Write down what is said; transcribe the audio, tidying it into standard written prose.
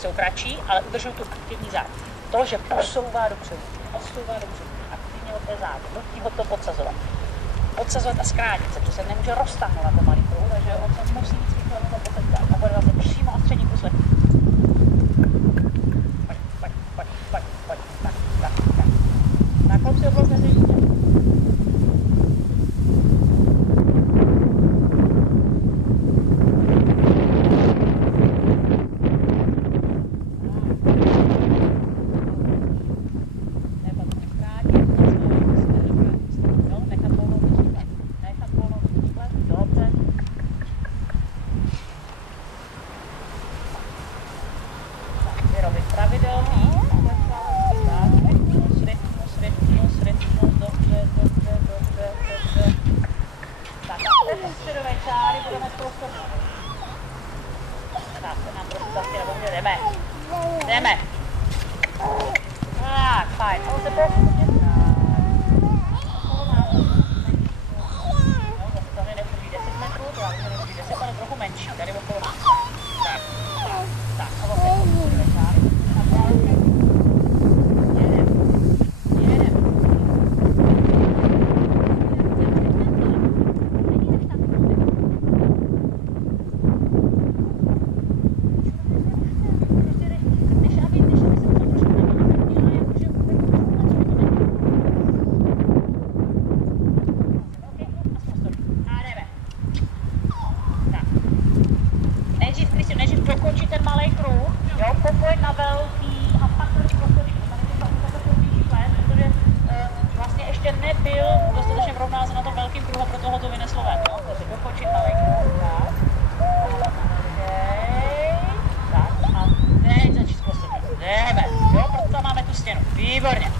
Ty jsou kratší, ale udržují tu aktivní záď. To, že posouvá dopředu, aktivně od té záď, nutí ho to podsazovat. Podsazovat a zkrátit se, protože se nemůže roztáhnout na to malý pruh, takže on se musí víc rychle do toho posadit a bude vlastně přímo a střední kusle. Pojď, tak. Naklop si oblast nezdržíte. Pravidelný, rytmus, dobře. Tak, středové čáry budeme zprostovat. Tak, se nám trošku zastěra, bohužel jdeme. Tak, fajn, on se postupně zase tady nepůjde 10 metrů, to já už nepůjde 10, ale trochu menší, tady okolo nás. Tak, a opět středové čáry. Nejdřív dokončí ten malý kruh, jo, popojit na velký a pak trošku prostočit. Tady je takhle pozdější ples, protože vlastně ještě nebyl dostatečně rovnázen na tom velkým kruhu, proto ho to vyneslo ven, jo. Takže dokončit malý kruh, tak a teď začít prostočit. Jdeme, jo, proto tam máme tu stěnu, výborně.